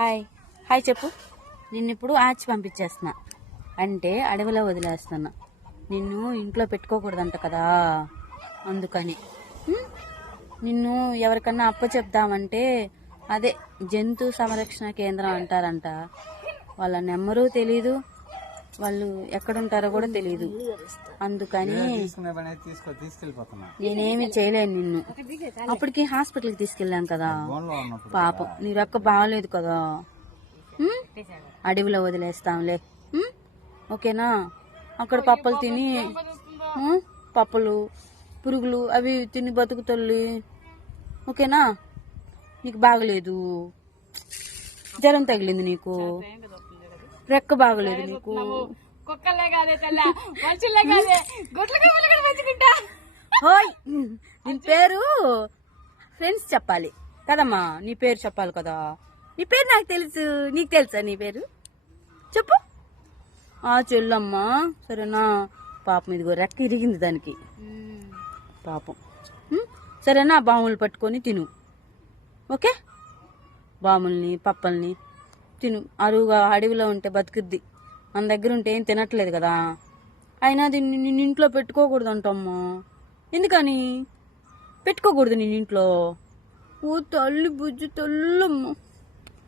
Hi hi చెప్పు. నిన్నిప్పుడు ఆచి పంపించేస్తున్నా, అంటే అడవిలో వదిలేస్తున్నా. నిన్ను ఇంట్లో పెట్టుకోకూడదంట కదా, అందుకని నిన్ను ఎవరికన్నా చెప్దామంటే అదే జంతు సంరక్షణ కేంద్రం అంటారంట. వాళ్ళ నెంబరు తెలీదు, వాళ్ళు ఎక్కడుంటారో కూడా తెలీదు. అందుకని నేనేమి చేయలేను నిన్ను. అప్పటికి హాస్పిటల్కి తీసుకెళ్ళాం కదా, పాపం నీ రొక్క బాగలేదు కదా, అడవిలో వదిలేస్తాంలే. ఓకేనా? అక్కడ పప్పులు తిని, పప్పులు పురుగులు అవి తిని బతుకుతల్లి. ఓకేనా? నీకు బాగలేదు, జ్వరం తగిలింది, నీకు రెక్క బాగలేదు, నీకు నీ పేరు ఫ్రెండ్స్ చెప్పాలి కదమ్మా, నీ పేరు చెప్పాలి కదా. నీ పేరు నాకు తెలుసు, నీకు తెలుసా నీ పేరు? చెప్పు. చెల్లమ్మా, సరేనా? పాపం ఇదిగో రెక్క ఇరిగింది దానికి, పాపం. సరేనా? బాములు పట్టుకొని తిను, ఓకే? బాముల్ని పప్పల్ని తిను. అరువుగా అడవిలో ఉంటే బతుకుద్ది, మన దగ్గర ఉంటే ఏం తినట్లేదు కదా. అయినా దీన్ని నిన్న ఇంట్లో పెట్టుకోకూడదు అంటమ్మా. ఎందుకని పెట్టుకోకూడదు నిన్న ఇంట్లో? ఓ తల్లి బుజ్జి తల్లమ్మ.